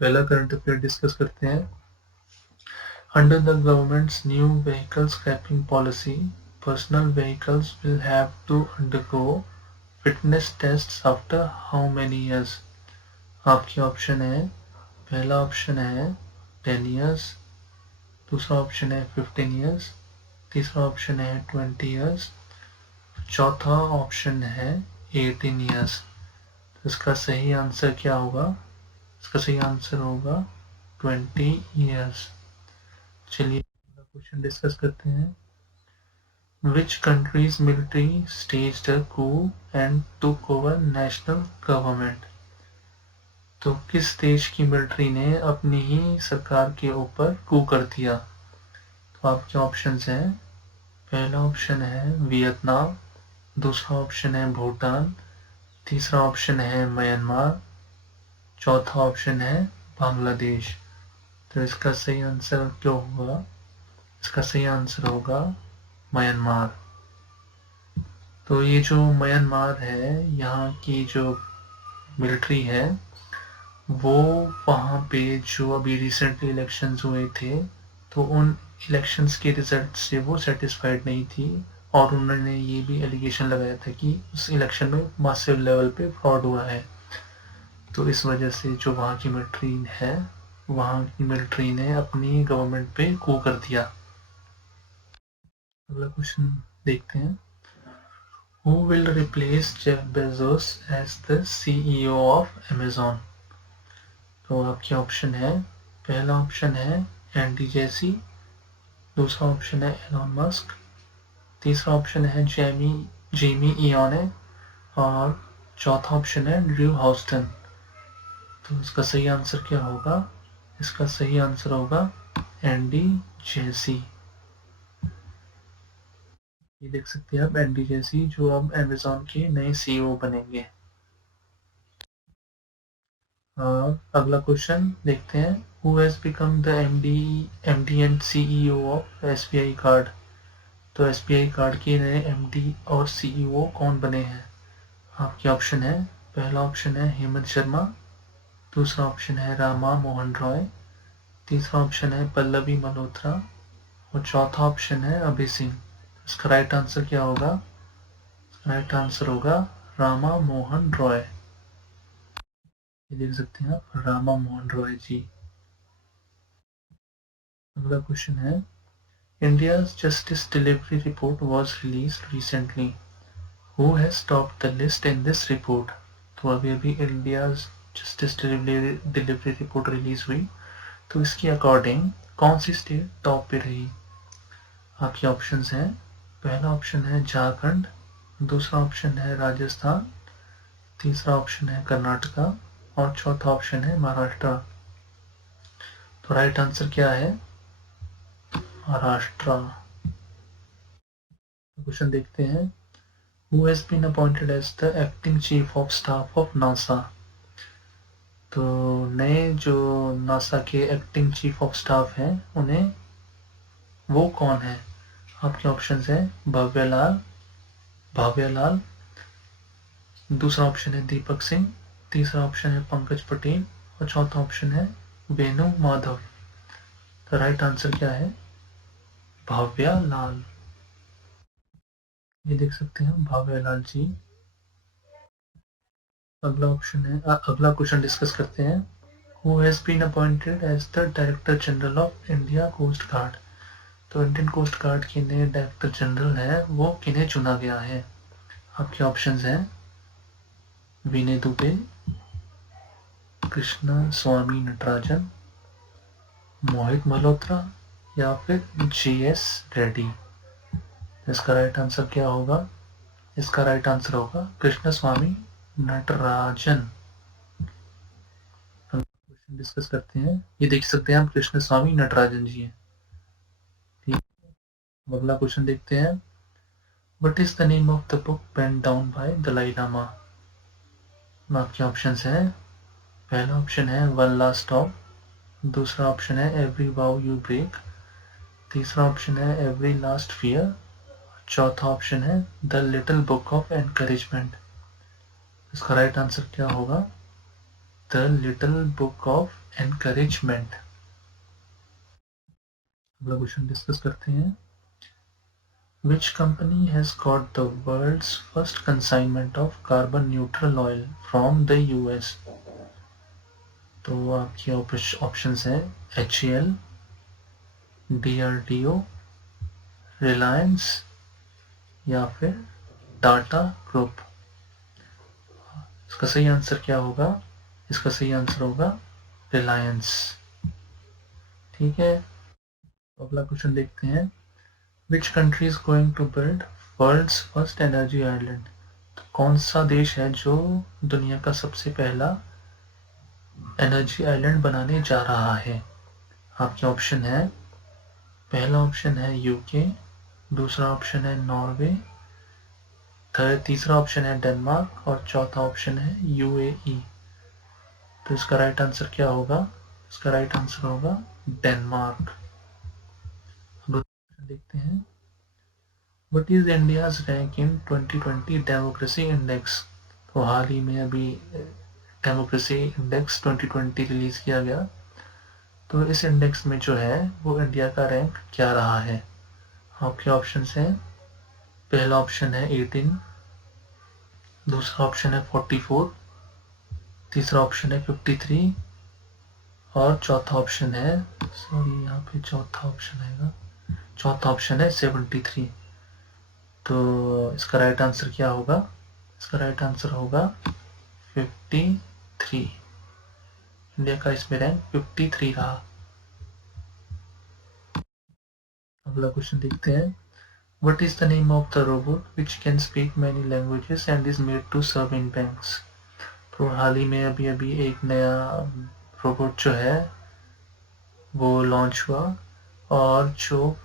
पहला current affair discuss करते हैं। Under the government's new vehicle scrapping policy, personal vehicles will have to undergo fitness tests after how many years? आपके option है, पहला option है 10 years, दूसरा option है 15 years, तीसरा ऑप्शन है 20 years, चौथा ऑप्शन है 18 years। तो इसका सही आंसर क्या होगा? इसका सही आंसर होगा 20 years। चलिए क्वेश्चन डिस्कस करते हैं। Which country's military staged a coup and took over national government? तो किस देश की मिलिट्री ने अपनी ही सरकार के ऊपर कू कर दिया? तो आपके ऑप्शंस हैं, पहला ऑप्शन है वियतनाम, दूसरा ऑप्शन है भूटान, तीसरा ऑप्शन है म्यांमार, चौथा ऑप्शन है बांग्लादेश। तो इसका सही आंसर क्या होगा? इसका सही आंसर होगा म्यांमार। तो ये जो म्यांमार है, यहाँ की जो मिलिट्री है, वो वहाँ पे जो अभी रिसेंटली इलेक्शंस हुए थे, तो उन इलेक्शंस के रिजल्ट से वो सेटिस्फाइड नहीं थी और उन्होंने ये भी एलिगेशन लगाया था कि उस इलेक्शन में मासिव लेवल पे फ्रॉड हुआ है। तो इस वजह से जो वहाँ की मिलिट्री है, वहाँ की मिलिट्री ने अपनी गवर्नमेंट पे कू कर दिया। अगला क्वेश्चन देखते हैं। Who will replace Jeff Bezos as the CEO of Amazon? तो आपके ऑप्शन है, पहला ऑप्शन है एंडी जेसी, दूसरा ऑप्शन है एलॉन मस्क, तीसरा ऑप्शन है जेमी इयोने और चौथा ऑप्शन है ड्रू हॉस्टन। तो इसका सही आंसर क्या होगा? इसका सही आंसर होगा एंडी जेसी। ये देख सकते हैं आप, एंडी जेसी जो अब अमेज़न के नए सीईओ बनेंगे। अगला क्वेश्चन देखते हैं। Who has become the MD and CEO of SBI card? तो SBI कार्ड के नए MD और CEO कौन बने हैं? आपके ऑप्शन है, पहला ऑप्शन है हेमंत शर्मा, दूसरा ऑप्शन है रामा मोहन रॉय, तीसरा ऑप्शन है पल्लवी मल्होत्रा और चौथा ऑप्शन है अभय सिंह। इसका राइट आंसर क्या होगा? राइट आंसर होगा रामा मोहन रॉय। ये देख सकते हैं आप, रामा मोहन रॉय जी। अगला क्वेश्चन है, India's justice delivery report was released recently. Who has topped the list in this report? तो अभी India's justice delivery report release हुई, तो इसके अकॉर्डिंग कौन सी स्टेट टॉप पे रही? आपके ऑप्शंस हैं, पहला ऑप्शन है झारखंड, दूसरा ऑप्शन है राजस्थान, तीसरा ऑप्शन है कर्नाटका और चौथा ऑप्शन है महाराष्ट्र। तो राइट आंसर क्या है? महाराष्ट्र। क्वेश्चन देखते हैं। Who has been appointed as the acting chief of staff of NASA? तो नए जो नासा के एक्टिंग चीफ ऑफ स्टाफ हैं, उन्हें वो कौन है? आपके ऑप्शंस हैं भाव्यालाल, दूसरा ऑप्शन है दीपक सिंह, तीसरा ऑप्शन है पंकज पटेल और चौथा ऑप्शन है वेणु माधव। तो राइट आंसर क्या है? भाव्यालाल। ये देख सकते हैं भाव्यालाल जी। अगला क्वेश्चन डिस्कस करते हैं। Who has been appointed as the Director General of India Coast Guard? तो इंडियन कोस्ट गार्ड के नए डायरेक्टर जनरल है, वो किन्हें चुना गया है? आपके ऑप्शंस हैं, विनय दुबे, कृष्ण स्वामी नटराजन, मोहित मल्होत्रा या फिर GS रेड्डी। इसका राइट आंसर क्या होगा? इसका राइट आंसर होगा कृष्ण स्वामी नटराजन। क्वेश्चन डिस्कस करते हैं। ये देख सकते हैं आप, कृष्ण स्वामी नटराजन जी हैं। अगला क्वेश्चन देखते हैं। What is the name of the book penned down by Dalai Lama? आपके ऑप्शंस हैं, पहला ऑप्शन है वन लास्ट स्टॉप, दूसरा ऑप्शन है एवरी वाउ यू ब्रेक, तीसरा ऑप्शन है एवरी लास्ट फियर, चौथा ऑप्शन है the little book of encouragement. इसका राइट आंसर क्या होगा? The little book of encouragement. अगला क्वेश्चन डिस्कस करते हैं। Which company has got the world's first consignment of carbon neutral oil from the US? तो आपके ऑप्शंस हैं HAL, DRDO, रिलायंस या फिर टाटा ग्रुप। इसका सही आंसर क्या होगा? इसका सही आंसर होगा रिलायंस। ठीक है, अगला क्वेश्चन देखते हैं। Which country is going to build world's first energy island? तो कौन सा देश है जो दुनिया का सबसे पहला एनर्जी आइलैंड बनाने जा रहा है? आपके ऑप्शन है, पहला ऑप्शन है यूके, दूसरा ऑप्शन है नॉर्वे, तीसरा ऑप्शन है डेनमार्क और चौथा ऑप्शन है यूएई। तो इसका राइट आंसर क्या होगा? इसका राइट आंसर होगा डेनमार्क। देखते हैं। What is India's rank in 2020 democracy index? तो हाल ही में अभी डेमोक्रेसी इंडेक्स 2020 रिलीज किया गया। तो इस इंडेक्स में जो है वो इंडिया का रैंक क्या रहा है? आपके ऑप्शन हैं, पहला ऑप्शन है 18, दूसरा ऑप्शन है 44, तीसरा ऑप्शन है 53 और चौथा ऑप्शन है, सॉरी यहाँ पे चौथा ऑप्शन आएगा, चौथा ऑप्शन है 73। तो इसका राइट आंसर क्या होगा? इसका राइट आंसर होगा 53। इंडिया का इसमें रैंक 53 रहा। अगला क्वेश्चन देखते हैं। What is the name of the robot which can speak many languages and is made to serve in banks? तो हाल ही में अभी एक नया रोबोट जो है वो लॉन्च हुआ और जो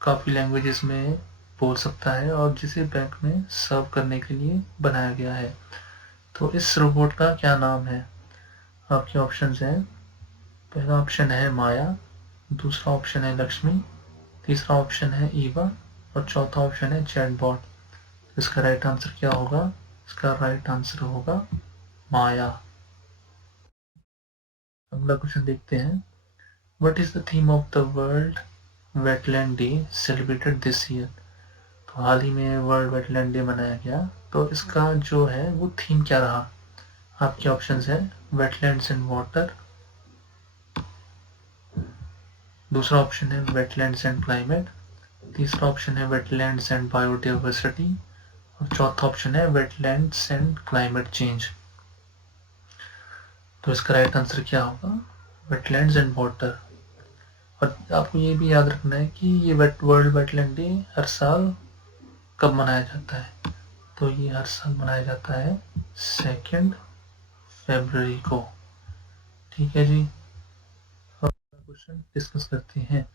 काफ़ी लैंग्वेजेस में बोल सकता है और जिसे बैंक में सर्व करने के लिए बनाया गया है। तो इस रोबोट का क्या नाम है? आपके ऑप्शंस हैं, पहला ऑप्शन है माया, दूसरा ऑप्शन है लक्ष्मी, तीसरा ऑप्शन है ईवा और चौथा ऑप्शन है चैटबॉट। इसका राइट आंसर क्या होगा? इसका राइट आंसर होगा माया। अगला क्वेश्चन देखते हैं। What is the theme of the world wetland day celebrated this year? तो हाल ही में वर्ल्ड वेटलैंड डे मनाया गया, तो इसका जो है वो थीम क्या रहा? आपके ऑप्शंस हैं, वेटलैंड्स एंड वाटर, दूसरा ऑप्शन है वेटलैंड्स एंड क्लाइमेट, तीसरा ऑप्शन है वेटलैंड्स एंड बायोडाइवर्सिटी और चौथा ऑप्शन है वेटलैंड्स एंड क्लाइमेट चेंज। तो इसका राइट आंसर क्या होगा? Wetlands and water. और आपको ये भी याद रखना है कि ये वर्ल्ड वेटलैंड डे हर साल कब मनाया जाता है? तो ये हर साल मनाया जाता है 2 फरवरी को। ठीक है जी, क्वेश्चन डिस्कस करते हैं।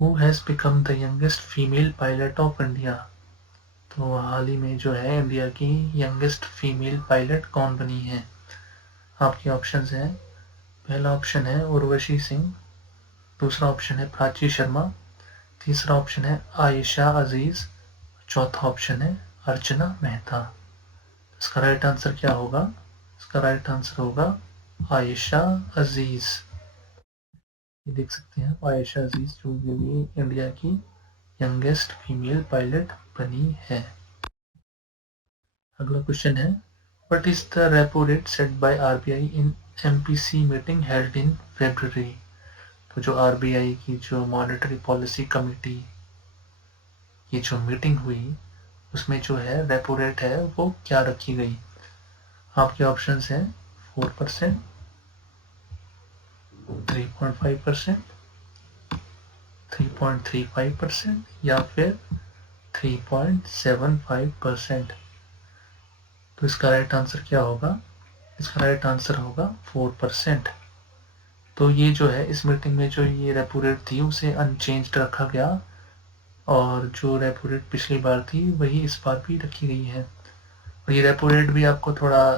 Who has become the youngest female pilot of India? तो हाल ही में जो है इंडिया की यंगेस्ट फीमेल पायलट कौन बनी है? आपके ऑप्शंस हैं, पहला ऑप्शन है उर्वशी सिंह, दूसरा ऑप्शन है प्राची शर्मा, तीसरा ऑप्शन है आयशा अजीज, चौथा ऑप्शन है अर्चना मेहता। इसका राइट आंसर क्या होगा? इसका राइट आंसर होगा आयशा अजीज। ये देख सकते हैं आयशा अजीज जो भी इंडिया की यंगेस्ट फीमेल पायलट बनी है। अगला क्वेश्चन है, what is the repo rate set by RBI in MPC meeting held in February? तो जो आरबीआई की जो मॉनेटरी पॉलिसी कमेटी की जो मीटिंग हुई उसमें जो है रेपो रेट है वो क्या रखी गई? आपके ऑप्शंस हैं 4%, 3.5%, 3.35% या फिर 3.75%। तो इसका राइट आंसर क्या होगा? इसका राइट आंसर होगा 4%। तो ये जो है इस मीटिंग में जो ये रेपो रेट थी उसे अनचेंज्ड रखा गया और जो रेपो रेट पिछली बार थी वही इस बार भी रखी गई है। और ये रेपो रेट भी आपको थोड़ा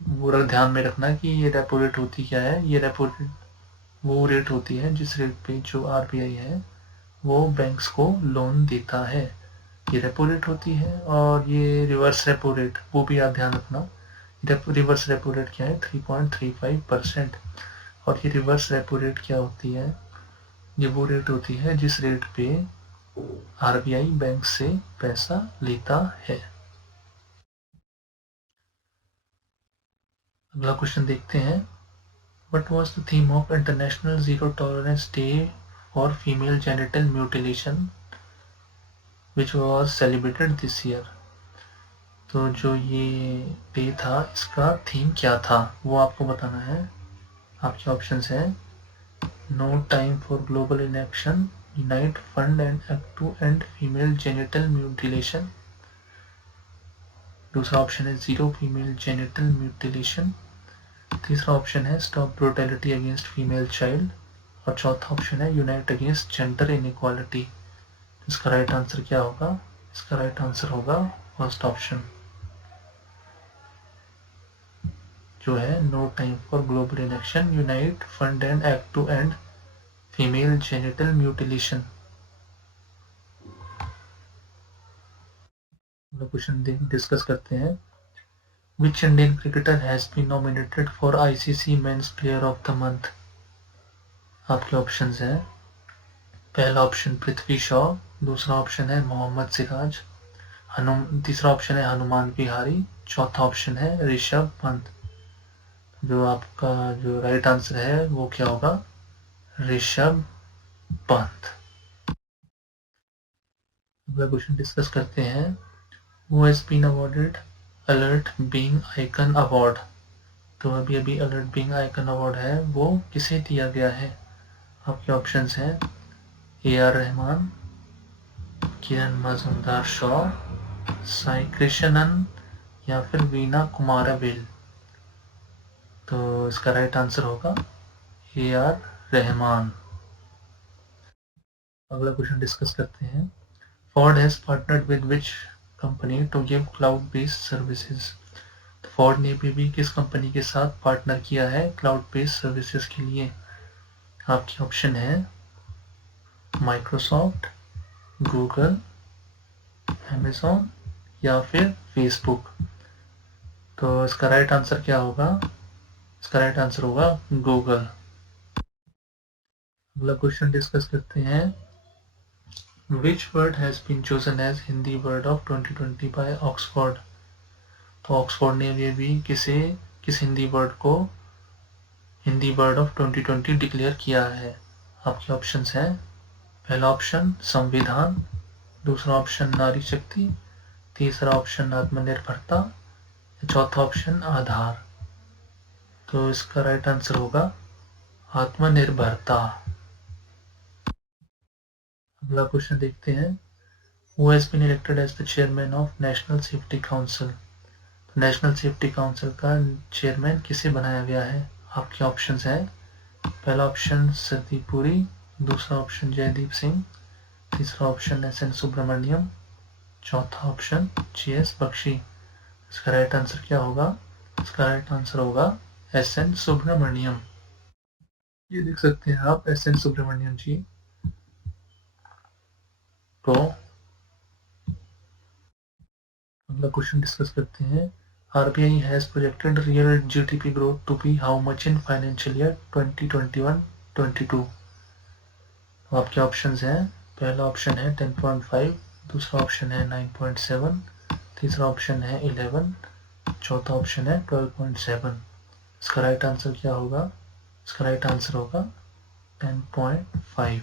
पूरा ध्यान में रखना कि ये रेपो रेट होती क्या है। ये रेपो रेट वो रेट होती है जिस रेट पे जो आरबीआई है वो बैंक्स को लोन देता है। ये रेपो रेट होती है, और ये रिवर्स रेपो रेट, वो भी आप ध्यान रखना। रिवर्स रेपो रेट क्या है? 3.35%। और ये रिवर्स रेपो रेट क्या होती है? ये वो रेट होती है जिस रेट पे आरबीआई बैंक से पैसा लेता है। अगला क्वेश्चन देखते हैं। What was the theme of International Zero Tolerance Day for Female Genital Mutilation, which was celebrated this year? तो जो ये डे था, इसका थीम क्या था, वो आपको बताना है। आपके ऑप्शंस हैं: no time for global inaction, unite fund and act to end female genital mutilation. दूसरा ऑप्शन है जीरो फीमेल जेनिटल म्यूटिलेशन। तीसरा ऑप्शन है stop brutality against female child. और चौथा ऑप्शन है यूनाइट अगेंस्ट जेंडर इनइक्वालिटी। इसका right answer क्या होगा? इसका राइट आंसर होगा फर्स्ट ऑप्शन, जो है no time for global inaction, unite fund and act to end female genital mutilation. Question discuss करते हैं। Which Indian cricketer has been nominated for ICC Men's Player of the Month? आपके options हैं। पहला option Prithvi Shaw, दूसरा option है मोहम्मद सिराज, तीसरा option है हनुमान विहारी, चौथा ऑप्शन है ऋषभ पंत। जो आपका जो राइट आंसर है वो क्या होगा? ऋषभ पंत। अगला क्वेश्चन डिस्कस करते हैं। Who has been awarded alert being icon award? तो अभी अभी अलर्ट बीइंग आइकन अवार्ड है, वो किसे दिया गया है? आपके ऑप्शंस हैं AR रहमान, किरण मजूमदार शॉ, साई कृष्णन, या फिर वीना कुमारवेल। तो इसका राइट आंसर होगा AR रहमान। अगला क्वेश्चन डिस्कस करते हैं। Ford has partnered with which company to give cloud based services? तो फोर्ड ने भी किस कंपनी के साथ पार्टनर किया है क्लाउड बेस्ड सर्विसेज के लिए? आपके ऑप्शन है माइक्रोसॉफ्ट, गूगल, अमेजॉन, या फिर फेसबुक। तो इसका राइट आंसर क्या होगा? इसका राइट आंसर होगा गूगल। अगला क्वेश्चन डिस्कस करते हैं। Which word has been chosen as Hindi word of 2020 by Oxford? तो ऑक्सफोर्ड ने भी किस हिंदी वर्ड को हिंदी वर्ड ऑफ 2020 डिक्लेयर किया है? आपके ऑप्शंस हैं। पहला ऑप्शन संविधान, दूसरा ऑप्शन नारी शक्ति, तीसरा ऑप्शन आत्मनिर्भरता, चौथा ऑप्शन आधार। तो इसका राइट आंसर होगा आत्मनिर्भरता। अगला क्वेश्चन देखते हैं। Who has been elected as the chairman of National Safety Council? National safety council का चेयरमैन किसे बनाया गया है? आपके ऑप्शंस हैं। पहला ऑप्शन सरदीप पुरी, दूसरा ऑप्शन जयदीप सिंह, तीसरा ऑप्शन SN सुब्रमण्यम, चौथा ऑप्शन GS बख्शी। इसका राइट आंसर क्या होगा? इसका राइट आंसर होगा SN सुब्रमण्यम। ये देख सकते हैं आप SN सुब्रमण्यम जी को। अगला क्वेश्चन डिस्कस करते हैं। RBI has projected real GDP growth to be how much in financial year 2021-22? तो आपके ऑप्शंस हैं। पहला ऑप्शन है 10.5, दूसरा ऑप्शन है 9.7, तीसरा ऑप्शन है 11, चौथा ऑप्शन है 12.7। इसका राइट आंसर क्या होगा? इसका राइट आंसर होगा 10.5।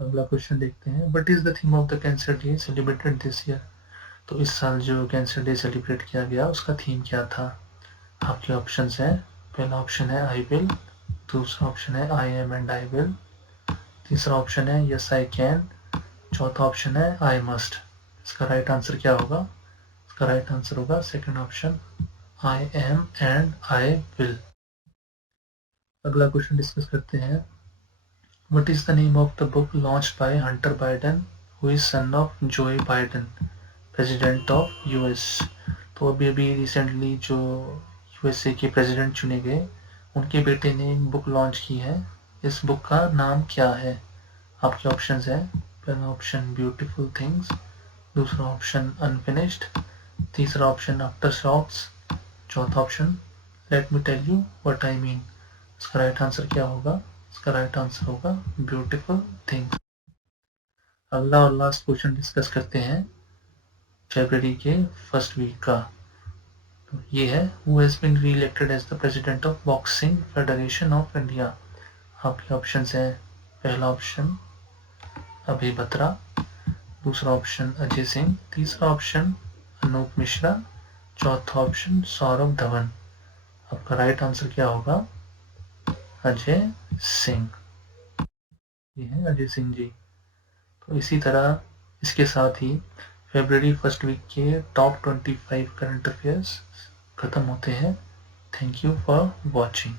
अगला क्वेश्चन देखते हैं। What is the theme of the cancer day celebrated this year? तो इस साल जो कैंसर डे सेलिब्रेट किया गया उसका थीम क्या था? आपके ऑप्शंस हैं। पहला ऑप्शन है आई विल, दूसरा ऑप्शन है I am and I will, तीसरा ऑप्शन है यस आई कैन, चौथा ऑप्शन है आई मस्ट। इसका राइट आंसर क्या होगा? इसका राइट आंसर होगा second option, I am and I will. अगला क्वेश्चन डिस्कस करते हैं। What is the name of the book launched by Hunter Biden who is son of Joe Biden, president of US? तो अभी अभी recently जो USA के president चुने गए, उनके बेटे ने एक बुक लॉन्च की है। इस बुक का नाम क्या है? आपके ऑप्शंस हैं। पहला ऑप्शन ब्यूटीफुल थिंग्स, दूसरा ऑप्शन अनफिनिश्ड, तीसरा ऑप्शन आफ्टर शॉक्स, चौथा option let me tell you what I mean. इसका राइट आंसर क्या होगा? इसका राइट आंसर होगा ब्यूटीफुल थिंग्स। अगला और लास्ट क्वेश्चन डिस्कस करते हैं फरवरी के फर्स्ट वीक का। तो ये है, who has been re elected as the president of boxing federation of India. आपके ऑप्शन हैं, पहला ऑप्शन अभय बत्रा, दूसरा ऑप्शन अजय सिंह, तीसरा ऑप्शन अनूप मिश्रा, चौथा ऑप्शन सौरभ धवन। आपका राइट आंसर क्या होगा? अजय सिंह। ये है अजय सिंह जी। तो इसी तरह इसके साथ ही फरवरी फर्स्ट वीक के टॉप 25 करंट अफेयर्स खत्म होते हैं। Thank you for watching.